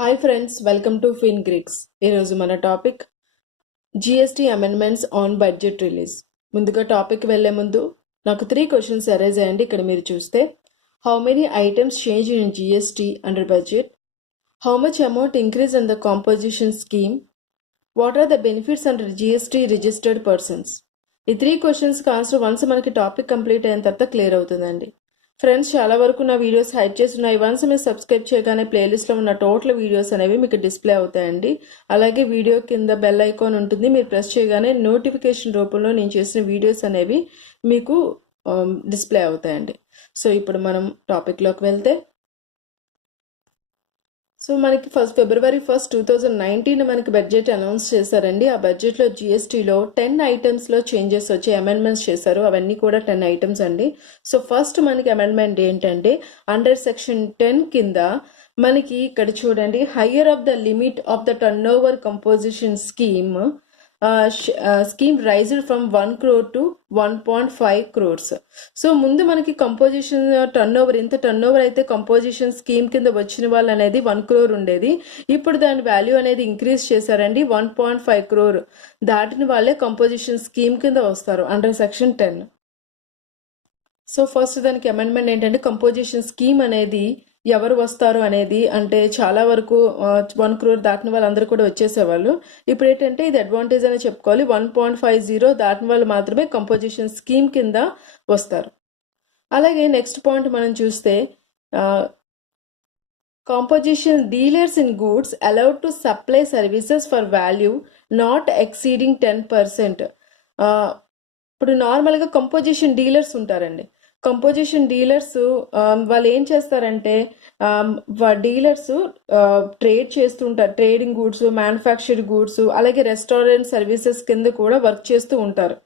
Hi friends, welcome to Fin Grix. ఈరోజు మన topic GST amendments on budget release. ముందుగా టాపిక్ వెళ్లే ముందు నాకు 3 క్వశ్చన్స్ అరైజ్ అయ్యండి. ఇక్కడ మీరు చూస్తే how many items change in GST under budget, how much amount increase in the composition scheme, what are the benefits under GST registered persons. ఈ 3 క్వశ్చన్స్కి ఆన్సర్ వన్స్ మనకి టాపిక్ కంప్లీట్ అయిన తర్వాత క్లియర్ అవుతుందండి. ఫ్రెండ్స్, చాలా వరకు నా వీడియోస్ హైడ్ చేస్తున్నాయి. వన్స్ మీరు సబ్స్క్రైబ్ చేయగానే ప్లేలిస్ట్లో ఉన్న టోటల్ వీడియోస్ అనేవి మీకు డిస్ప్లే అవుతాయండి. అలాగే వీడియో కింద బెల్ ఐకాన్ ఉంటుంది, మీరు ప్రెస్ చేయగానే నోటిఫికేషన్ రూపంలో నేను చేసిన వీడియోస్ అనేవి మీకు డిస్ప్లే అవుతాయండి. సో ఇప్పుడు మనం టాపిక్లోకి వెళ్తే, సో మనకి February 1, 2019 మనకి బడ్జెట్ అనౌన్స్ చేశారండి. ఆ బడ్జెట్లో జిఎస్టీలో 10 ఐటమ్స్లో చేంజెస్ వచ్చి అమెండ్మెంట్స్ చేశారు. అవన్నీ కూడా 10 ఐటమ్స్ అండి. సో ఫస్ట్ మనకి అమెండ్మెంట్ ఏంటంటే, అండర్ సెక్షన్ 10 కింద మనకి ఇక్కడ చూడండి, higher of the limit of the turn over composition scheme raised from 1 crore to 1.5 crores. So ముందు మనకి కంపోజిషన్ టర్న్ ఓవర్, ఇంత టర్న్ ఓవర్ అయితే కంపోజిషన్ స్కీమ్ కింద వచ్చిన వాళ్ళు అనేది 1 crore ఉండేది. ఇప్పుడు దాని వాల్యూ అనేది ఇంక్రీజ్ చేశారండి. 1.5 crore దాటిన వాళ్ళే కంపోజిషన్ స్కీమ్ కింద వస్తారు అండర్ సెక్షన్ 10. సో ఫస్ట్ దానికి అమెండ్మెంట్ ఏంటంటే, కంపోజిషన్ స్కీమ్ అనేది ఎవరు వస్తారు అనేది, అంటే చాలా వరకు 1 crore దాటిన వాళ్ళందరూ కూడా వచ్చేసేవాళ్ళు. ఇప్పుడు ఏంటంటే ఇది అడ్వాంటేజ్ అని చెప్పుకోవాలి. 1.50 దాటిన వాళ్ళు మాత్రమే కంపోజిషన్ స్కీమ్ కింద వస్తారు. అలాగే నెక్స్ట్ పాయింట్ మనం చూస్తే, composition dealers in goods allowed to supply services for value not exceeding 10%. ఇప్పుడు నార్మల్గా కంపోజిషన్ డీలర్స్ ఉంటారండి. కంపోజిషన్ డీలర్స్ వాళ్ళు ఏం చేస్తారంటే, డీలర్స్ ట్రేడ్ చేస్తుంటారు. ట్రేడింగ్ గూడ్స్, మ్యానుఫ్యాక్చర్డ్ గూడ్స్, అలాగే రెస్టారెంట్ సర్వీసెస్ కింద కూడా వర్క్ చేస్తూ ఉంటారు.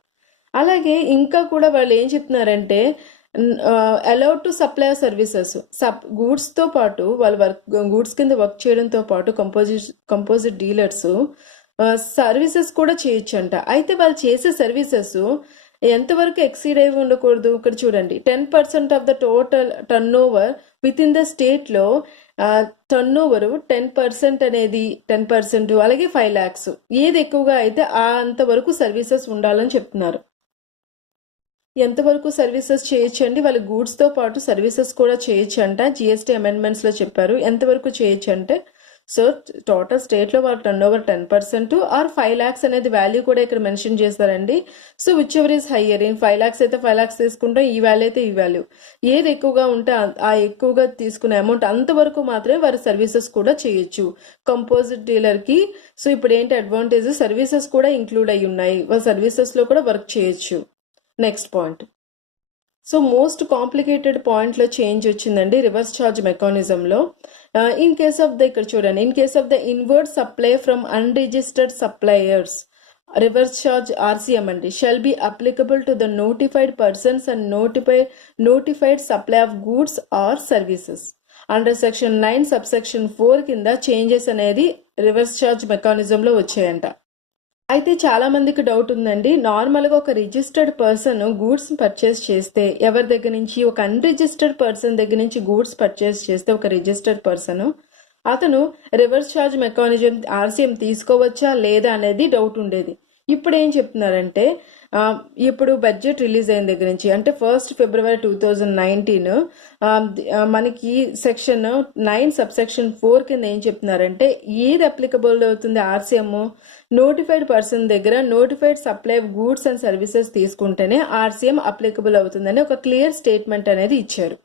అలాగే ఇంకా కూడా వాళ్ళు ఏం చెప్తున్నారంటే, అలౌడ్ టు సప్లై సర్వీసెస్, గూడ్స్తో పాటు వాళ్ళు గూడ్స్ కింద వర్క్ చేయడంతో పాటు కంపోజిట్ డీలర్స్ సర్వీసెస్ కూడా చేయొచ్చంట. అయితే వాళ్ళు చేసే సర్వీసెస్ ఎంతవరకు ఎక్సీడ్ అయి ఉండకూడదు. ఇక్కడ చూడండి, 10% of the total turn over with in the స్టేట్లో టర్న్ ఓవర్ 10% అనేది 10%, అలాగే 5 lakhs ఏది ఎక్కువగా అయితే అంతవరకు సర్వీసెస్ ఉండాలని చెప్తున్నారు. ఎంతవరకు సర్వీసెస్ చేయొచ్చండి, వాళ్ళ గూడ్స్తో పాటు సర్వీసెస్ కూడా చేయొచ్చంట. జిఎస్టీ అమెండ్మెంట్స్లో చెప్పారు ఎంతవరకు చేయొచ్చు అంటే, సో టోటల్ స్టేట్లో వాళ్ళ టర్న్ ఓవర్ 10% ఆర్ 5 lakhs అనేది వాల్యూ కూడా ఇక్కడ మెన్షన్ చేస్తారండి. So which ever is higher, 5 lakhs అయితే 5 lakhs తీసుకుంటాం, ఈ వాల్యూ అయితే ఈ వాల్యూ, ఏది ఎక్కువగా ఉంటే ఆ ఎక్కువగా తీసుకునే అమౌంట్ అంతవరకు మాత్రమే వారి సర్వీసెస్ కూడా చేయొచ్చు కంపోజిట్ డీలర్కి. సో ఇప్పుడు ఏంటి అడ్వాంటేజ్, సర్వీసెస్ కూడా ఇంక్లూడ్ అయి ఉన్నాయి, వాళ్ళ సర్వీసెస్లో కూడా వర్క్ చేయొచ్చు. Next point, so most complicated పాయింట్లో చేంజ్ వచ్చిందండి రివర్స్ ఛార్జ్ మెకానిజంలో. ఇన్ కేస్ ఆఫ్ ద, ఇక్కడ చూడండి, in case of the inward supply from unregistered suppliers, reverse charge RCM అండి, shall be applicable to the notified persons and notified supply of goods or services. Under section 9 subsection 4 కింద changes అనేది reverse charge మెకానిజంలో వచ్చాయంట. అయితే చాలా మందికి doubt ఉందండి, నార్మల్గా ఒక రిజిస్టర్డ్ పర్సన్ గూడ్స్ పర్చేస్ చేస్తే ఎవరి దగ్గర నుంచి, ఒక అన్రిజిస్టర్డ్ పర్సన్ దగ్గర నుంచి గూడ్స్ పర్చేస్ చేస్తే ఒక రిజిస్టర్డ్ పర్సన్, అతను రివర్స్ ఛార్జ్ మెకానిజం RCM తీసుకోవచ్చా లేదా అనేది డౌట్ ఉండేది. ఇప్పుడు ఏం చెప్తున్నారంటే, ఇప్పుడు బడ్జెట్ రిలీజ్ అయిన దగ్గర నుంచి, అంటే February 1, 2019 మనకి సెక్షన్ 9 సబ్సెక్షన్ 4 కింద ఏం చెప్తున్నారంటే, ఏది అప్లికబుల్ అవుతుంది RCM, నోటిఫైడ్ పర్సన్ దగ్గర notified supply of goods and services తీసుకుంటేనే RCM అప్లికబుల్ అవుతుందని ఒక క్లియర్ స్టేట్మెంట్ అనేది ఇచ్చారు.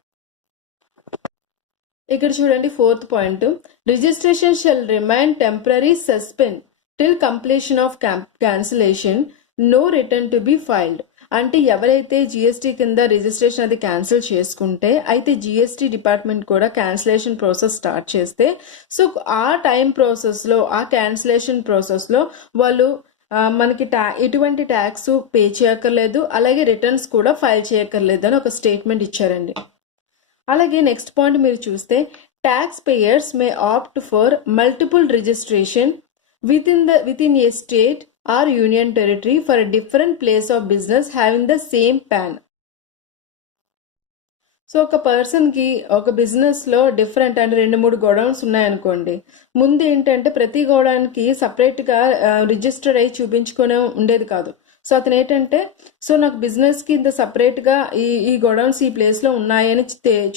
ఇక్కడ చూడండి, 4th point, registration shall remain temporary suspend till completion of cancellation, no return to be filed. అంటే ఎవరైతే జిఎస్టీ కింద రిజిస్ట్రేషన్ అది క్యాన్సిల్ చేసుకుంటే, అయితే జిఎస్టీ డిపార్ట్మెంట్ కూడా క్యాన్సిలేషన్ ప్రాసెస్ స్టార్ట్ చేస్తే, సో ఆ టైం ప్రాసెస్లో, ఆ క్యాన్సిలేషన్ ప్రాసెస్లో వాళ్ళు మనకి ఎటువంటి ట్యాక్స్ పే చేయక్కర్లేదు, అలాగే రిటర్న్స్ కూడా ఫైల్ చేయక్కర్లేదు అని ఒక స్టేట్మెంట్ ఇచ్చారండి. అలాగే నెక్స్ట్ పాయింట్ మీరు చూస్తే, tax payers may opt for multiple registration within a state or union territory for a different place of business having the same PAN. So ఒక పర్సన్కి ఒక బిజినెస్లో డిఫరెంట్ అంటే 2-3 గోడౌన్స్ ఉన్నాయనుకోండి. ముందు ఏంటంటే ప్రతి గోడౌన్కి సపరేట్గా రిజిస్టర్ అయ్యి చూపించుకునే ఉండేది కాదు. సో అతను ఏంటంటే సో నాకు బిజినెస్కి ఇంత సపరేట్గా ఈ గోడౌన్స్ ఈ ప్లేస్లో ఉన్నాయని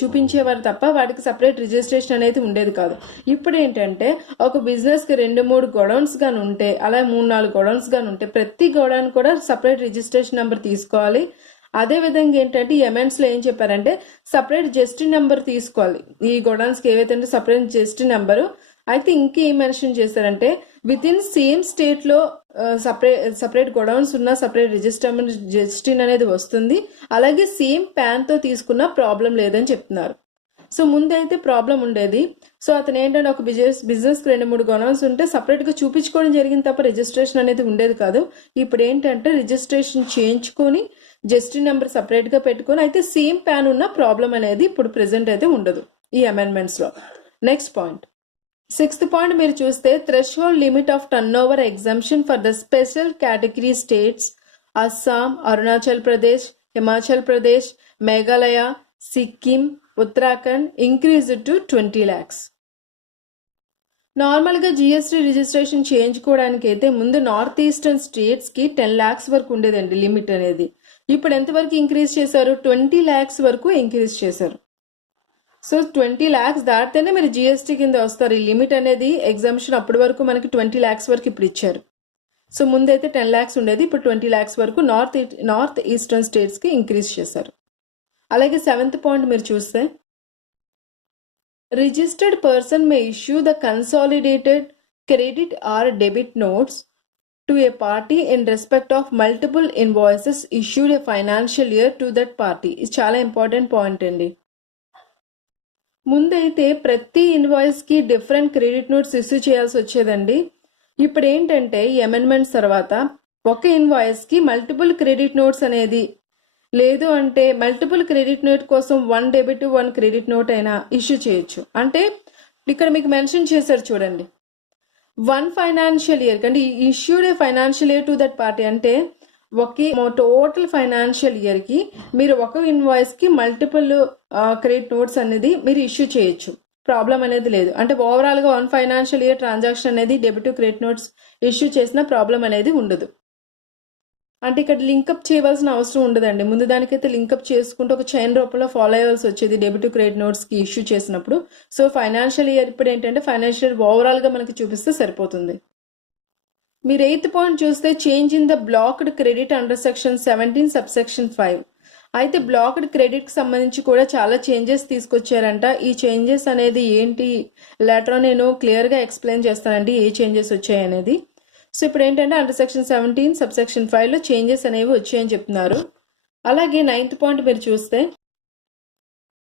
చూపించేవారు తప్ప వాటికి సపరేట్ రిజిస్ట్రేషన్ అనేది ఉండేది కాదు. ఇప్పుడు ఏంటంటే ఒక బిజినెస్కి 2-3 గోడౌన్స్ గాని ఉంటే అలా 3-4 గోడౌన్స్ గాని ఉంటే ప్రతి గోడౌన్ కూడా సపరేట్ రిజిస్ట్రేషన్ నెంబర్ తీసుకోవాలి. అదే విధంగా ఏంటంటే ఈ అమెండ్స్ లో ఏం చెప్పారంటే సపరేట్ జిఎస్టీ నెంబర్ తీసుకోవాలి. ఈ గోడౌన్స్ కి ఏవైతే సపరేట్ జిఎస్టీ నెంబరు. అయితే ఇంకేం మెన్షన్ చేశారంటే విత్ ఇన్ సేమ్ స్టేట్ లో సపరేట్ గోడౌన్స్ ఉన్న సపరేట్ జిఎస్టీ అనేది వస్తుంది. అలాగే సేమ్ ప్యాన్ తో తీసుకున్న ప్రాబ్లం లేదని చెప్తున్నారు. సో ముందైతే ప్రాబ్లం ఉండేది. సో అతను ఏంటంటే ఒక బిజినెస్ కి 2-3 గోడౌన్స్ ఉంటే సపరేట్ గా చూపించుకోవడం జరిగింది తప్ప రిజిస్ట్రేషన్ అనేది ఉండేది కాదు. ఇప్పుడు ఏంటంటే రిజిస్ట్రేషన్ చేయించుకొని జిఎస్టీ నెంబర్ సపరేట్ గా పెట్టుకొని అయితే సేమ్ ప్యాన్ ఉన్న ప్రాబ్లం అనేది ఇప్పుడు ప్రెసెంట్ అయితే ఉండదు ఈ అమెండ్మెంట్స్ లో. నెక్స్ట్ పాయింట్ 6th పాయింట్ మీరు చూస్తే threshold limit of turnover exemption for the special category states Assam, Arunachal Pradesh, Himachal Pradesh, Meghalaya, Sikkim, Uttarakhand increased to 20 lakhs. నార్మల్గా జిఎస్టీ రిజిస్ట్రేషన్ చేయించుకోవడానికి అయితే ముందు నార్త్ ఈస్టర్న్ స్టేట్స్కి 10 lakhs వరకు ఉండేదండి లిమిట్ అనేది. ఇప్పుడు ఎంతవరకు ఇంక్రీజ్ చేశారు? 20 lakhs వరకు ఇంక్రీజ్ చేశారు. సో 20 lakhs దాటితేనే మీరు జిఎస్టీ కింద వస్తారు. ఈ లిమిట్ అనేది ఎగ్జామ్షన్ అప్పటి వరకు మనకి 20 lakhs వరకు ఇప్పుడు ఇచ్చారు. సో ముందైతే 10 lakhs ఉండేది, ఇప్పుడు 20 lakhs వరకు నార్త్ ఈస్టర్న్ స్టేట్స్కి ఇంక్రీజ్ చేశారు. అలాగే 7th పాయింట్ మీరు చూస్తే registered person may issue the consolidated credit are debit notes to a party in respect of multiple invoices issued a financial year to that party. ఇది చాలా important point అండి. ముందైతే ప్రతి ఇన్వాయిస్ కి డిఫరెంట్ క్రెడిట్ నోట్స్ ఇష్యూ చేయాల్సి వచ్చేదండి. ఇప్పుడు ఏంటంటే ఈ అమెండ్మెంట్స్ తర్వాత ఒక ఇన్వాయిస్ కి మల్టిపుల్ క్రెడిట్ నోట్స్ అనేది లేదు అంటే మల్టిపుల్ క్రెడిట్ నోట్ కోసం 1 డెబిట్ 1 క్రెడిట్ నోట్ అయినా ఇష్యూ చేయొచ్చు. అంటే ఇక్కడ మీకు మెన్షన్ చేశారు చూడండి, 1 ఫైనాన్షియల్ ఇయర్ కంటే issued a financial year to that party అంటే ఒకే టోటల్ ఫైనాన్షియల్ ఇయర్ కి మీరు ఒక ఇన్వాయిస్ కి మల్టిపుల్ క్రెడిట్ నోట్స్ అనేది మీరు ఇష్యూ చేయొచ్చు. ప్రాబ్లం అనేది లేదు. అంటే ఓవరాల్ గా 1 ఫైనాన్షియల్ ఇయర్ ట్రాన్సాక్షన్ అనేది డెబిట్ క్రెడిట్ నోట్స్ ఇష్యూ చేసిన ప్రాబ్లం అనేది ఉండదు. అంటే ఇక్కడ లింకప్ చేయవలసిన అవసరం ఉండదండి. ముందు దానికైతే లింకప్ చేసుకుంటూ ఒక చైన్ రూపంలో ఫాలో అయ్యాల్సి వచ్చేది డెబిట్ క్రెడిట్ నోట్స్ కి ఇష్యూ చేసినప్పుడు. సో ఫైనాన్షియల్ ఇయర్ ఇప్పుడు ఏంటంటే ఫైనాన్షియల్ ఇయర్ ఓవరాల్ గా మనకి చూపిస్తే సరిపోతుంది. మీరు 8th పాయింట్ చూస్తే change in the blocked credit under section 17 subsection 5. అయితే బ్లాక్డ్ క్రెడిట్ కి సంబంధించి కూడా చాలా చేంజెస్ తీసుకొచ్చారంట. ఈ చేంజెస్ అనేది ఏంటి లేటర్ నేను క్లియర్ గా ఎక్స్ప్లెయిన్ చేస్తానండి ఏ చేంజెస్ వచ్చాయి అనేది. సో ఇప్పుడు ఏంటంటే అండర్ సెక్షన్ 17 సబ్సెక్షన్ 5 లో చేంజెస్ అనేవి వచ్చాయని చెప్తున్నారు. అలాగే 9th పాయింట్ మీరు చూస్తే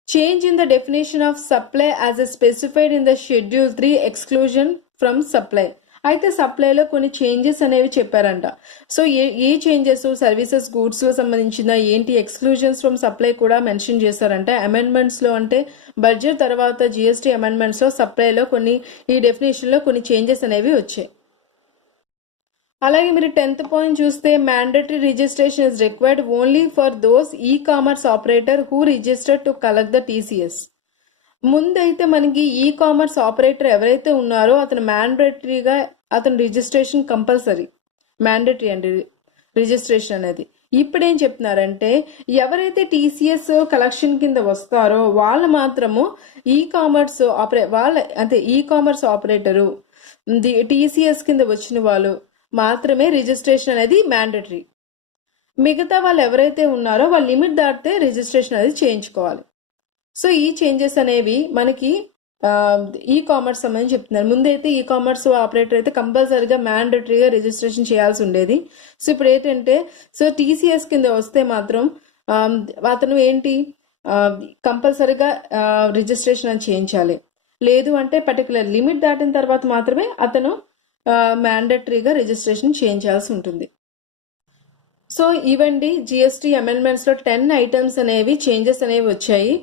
change in the definition of supply as a specified in the schedule 3 exclusion from supply. అయితే సప్లైలో కొన్ని చేంజెస్ అనేవి చెప్పారంట. సో ఏ చేంజెస్ సర్వీసెస్ గూడ్స్ లో సంబంధించిన ఏంటి ఎక్స్క్లూజన్స్ ఫ్రమ్ సప్లై కూడా మెన్షన్ చేశారంట అమెండ్మెంట్స్ లో. అంటే బడ్జెట్ తర్వాత జిఎస్టీ అమెండ్మెంట్స్ లో సప్లైలో కొన్ని ఈ డెఫినేషన్ లో కొన్ని చేంజెస్ అనేవి వచ్చాయి. అలాగే మీరు 10th పాయింట్ చూస్తే mandatory registration is required only for those e commerce operator who registered to collect the TCS. ముందైతే మనకి ఈ కామర్స్ ఆపరేటర్ ఎవరైతే ఉన్నారో అతను మ్యాండేటరీగా అతను రిజిస్ట్రేషన్ కంపల్సరీ మ్యాండేటరీ అండి రిజిస్ట్రేషన్ అనేది. ఇప్పుడు ఏం చెప్తున్నారంటే ఎవరైతే టీసీఎస్ కలెక్షన్ కింద వస్తారో వాళ్ళు మాత్రము e commerce e commerce operator TCS కింద వచ్చిన వాళ్ళు మాత్రమే రిజిస్ట్రేషన్ అనేది మ్యాండేటరీ. మిగతా వాళ్ళు ఎవరైతే ఉన్నారో వాళ్ళ లిమిట్ దాటితే రిజిస్ట్రేషన్ అనేది చేయించుకోవాలి. సో ఈ చేంజెస్ అనేవి మనకి ఈ కామర్స్ సంబంధించి చెప్తున్నారు. ముందైతే ఈ కామర్స్ ఆపరేటర్ అయితే కంపల్సరీగా మ్యాండేటరీగా రిజిస్ట్రేషన్ చేయాల్సి ఉండేది. సో ఇప్పుడు ఏంటంటే సో టీసీఎస్ కింద వస్తే మాత్రం అతను ఏంటి కంపల్సరీగా రిజిస్ట్రేషన్ అని చేయించాలి. లేదు అంటే పర్టికులర్ లిమిట్ దాటిన తర్వాత మాత్రమే అతను మ్యాండేటరీగా రిజిస్ట్రేషన్ చేయించాల్సి ఉంటుంది. సో ఇవండి జిఎస్టీ అమెండ్మెంట్స్ లో 10 ఐటమ్స్ అనేవి చేంజెస్ అనేవి వచ్చాయి.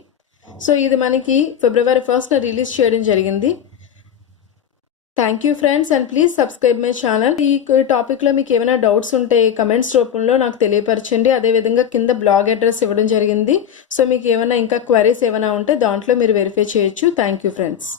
సో ఇది మనకి February 1st రిలీజ్ చేయడం జరిగింది. Thank you friends, and please subscribe my channel. ఈ టాపిక్ లో మీకు ఏమైనా డౌట్స్ ఉంటే కమెంట్స్ రూపంలో నాకు తెలియపరచండి. అదేవిధంగా కింద బ్లాగ్ అడ్రస్ ఇవ్వడం జరిగింది. సో మీకు ఏమైనా ఇంకా క్వైరీస్ ఏమైనా ఉంటే దాంట్లో మీరు వెరిఫై చేయొచ్చు. Thank you friends.